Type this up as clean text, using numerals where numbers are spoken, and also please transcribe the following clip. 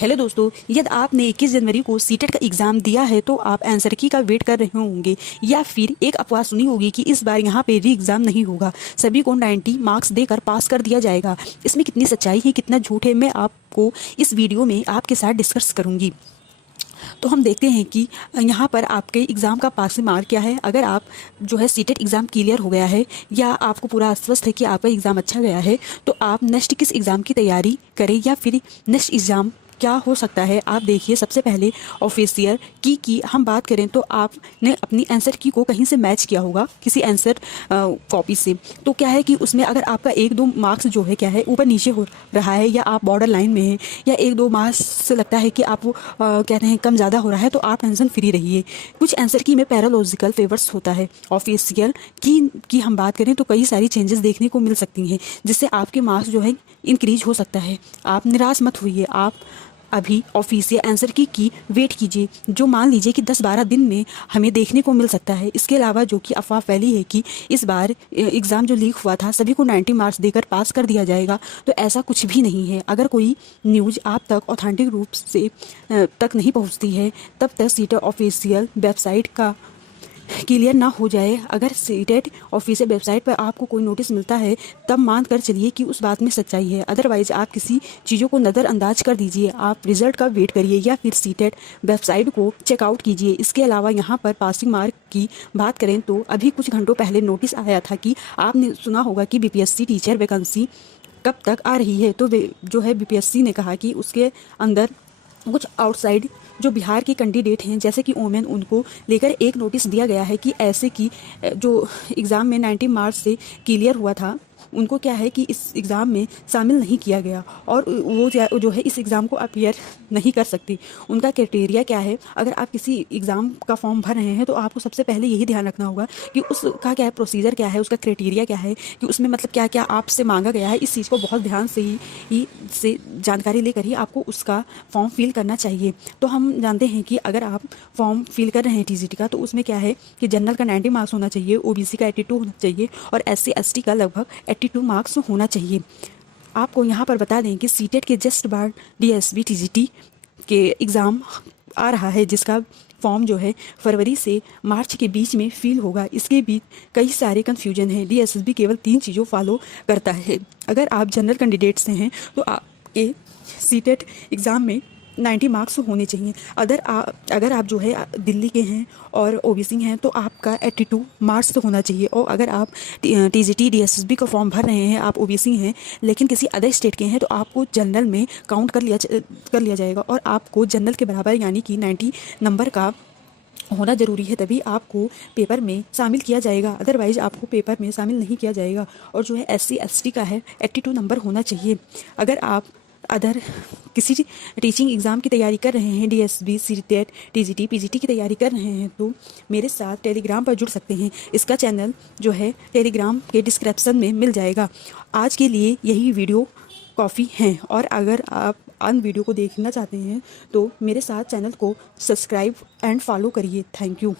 Hello दोस्तों, यदि आपने 21 जनवरी को सीटेट का एग्ज़ाम दिया है तो आप आंसर की का वेट कर रहे होंगे या फिर एक अफवाह सुनी होगी कि इस बार यहाँ पे री एग्ज़ाम नहीं होगा, सभी को 90 मार्क्स देकर पास कर दिया जाएगा। इसमें कितनी सच्चाई है, कितना झूठ है, मैं आपको इस वीडियो में आपके साथ डिस्कस करूँगी। तो हम देखते हैं कि यहाँ पर आपके एग्ज़ाम का पासिंग मार्क क्या है। अगर आप जो है सीटेट एग्ज़ाम क्लियर हो गया है या आपको पूरा आश्वस्त है कि आपका एग्ज़ाम अच्छा गया है, तो आप नेक्स्ट किस एग्ज़ाम की तैयारी करें या फिर नेक्स्ट एग्ज़ाम क्या हो सकता है। आप देखिए, सबसे पहले ऑफिशियल की हम बात करें तो आपने अपनी आंसर की को कहीं से मैच किया होगा किसी आंसर कॉपी से। तो क्या है कि उसमें अगर आपका 1-2 मार्क्स जो है क्या है ऊपर नीचे हो रहा है या आप बॉर्डर लाइन में हैं या 1-2 मार्क्स से लगता है कि आप कहते हैं कम ज़्यादा हो रहा है, तो आप टेंशन फ्री रहिए। कुछ आंसर की में पैरालॉजिकल फेवर्स होता है। ऑफिशियल की हम बात करें तो कई सारी चेंजेस देखने को मिल सकती हैं जिससे आपके मार्क्स जो है इंक्रीज हो सकता है। आप निराश मत होइए, आप अभी ऑफिशियल आंसर की वेट कीजिए, जो मान लीजिए कि 10-12 दिन में हमें देखने को मिल सकता है। इसके अलावा जो कि अफवाह फैली है कि इस बार एग्ज़ाम जो लीक हुआ था सभी को 90 मार्क्स देकर पास कर दिया जाएगा, तो ऐसा कुछ भी नहीं है। अगर कोई न्यूज़ आप तक ऑथेंटिक रूप से तक नहीं पहुंचती है तब तक सीटेट ऑफिशियल वेबसाइट का क्लियर ना हो जाए। अगर सीटेट ऑफिशियल वेबसाइट पर आपको कोई नोटिस मिलता है तब मान कर चलिए कि उस बात में सच्चाई है, अदरवाइज आप किसी चीज़ों को नज़रअंदाज कर दीजिए। आप रिजल्ट का वेट करिए या फिर सीटेट वेबसाइट को चेकआउट कीजिए। इसके अलावा यहाँ पर पासिंग मार्क की बात करें तो अभी कुछ घंटों पहले नोटिस आया था कि आपने सुना होगा कि बीपीएससी टीचर वैकेंसी कब तक आ रही है। तो जो है बीपीएससी ने कहा कि उसके अंदर कुछ आउटसाइड जो बिहार के कैंडिडेट हैं जैसे कि ओमेन, उनको लेकर एक नोटिस दिया गया है कि ऐसे कि जो एग्ज़ाम में 90 मार्क्स से क्लियर हुआ था उनको क्या है कि इस एग्ज़ाम में शामिल नहीं किया गया और वो जो है इस एग्ज़ाम को अपीयर नहीं कर सकती। उनका क्राइटेरिया क्या है, अगर आप किसी एग्ज़ाम का फॉर्म भर रहे हैं तो आपको सबसे पहले यही ध्यान रखना होगा कि उसका क्या है प्रोसीजर, क्या है उसका क्राइटेरिया, क्या है कि उसमें मतलब क्या क्या आपसे मांगा गया है। इस चीज़ को बहुत ध्यान से जानकारी लेकर ही आपको उसका फॉर्म फिल करना चाहिए। तो हम जानते हैं कि अगर आप फॉर्म फिल कर रहे हैं टीजीटी का, तो उसमें क्या है कि जनरल का 90 मार्क्स होना चाहिए, ओबीसी का 82 होना चाहिए और एससी एसटी का लगभग 82 मार्क्स होना चाहिए। आपको यहाँ पर बता दें कि सीटेट के जस्ट बाद डीएसबी टीजीटी के एग्ज़ाम आ रहा है जिसका फॉर्म जो है फरवरी से मार्च के बीच में फिल होगा। इसके बीच कई सारे कन्फ्यूजन हैं। डीएसबी केवल 3 चीज़ों फॉलो करता है। अगर आप जनरल कैंडिडेट से हैं तो आपके सीटेट एग्ज़ाम में 90 मार्क्स होने चाहिए। अगर आप जो है दिल्ली के हैं और ओबीसी हैं तो आपका 82 मार्क्स होना चाहिए। और अगर आप टीजीटी डीएसएसबी का फॉर्म भर रहे हैं, आप ओबीसी हैं लेकिन किसी अदर स्टेट के हैं, तो आपको जनरल में काउंट कर लिया जाएगा और आपको जनरल के बराबर यानी कि 90 नंबर का होना ज़रूरी है, तभी आपको पेपर में शामिल किया जाएगा। अदरवाइज आपको पेपर में शामिल नहीं किया जाएगा। और जो है एससी एसटी का है 82 नंबर होना चाहिए। अगर आप अदर किसी टीचिंग एग्ज़ाम की तैयारी कर रहे हैं, डीएसबी, सीटेट, टीजीटी, पीजीटी की तैयारी कर रहे हैं, तो मेरे साथ टेलीग्राम पर जुड़ सकते हैं। इसका चैनल जो है टेलीग्राम के डिस्क्रिप्शन में मिल जाएगा। आज के लिए यही वीडियो काफ़ी हैं और अगर आप अन्य वीडियो को देखना चाहते हैं तो मेरे साथ चैनल को सब्सक्राइब एंड फॉलो करिए। Thank you.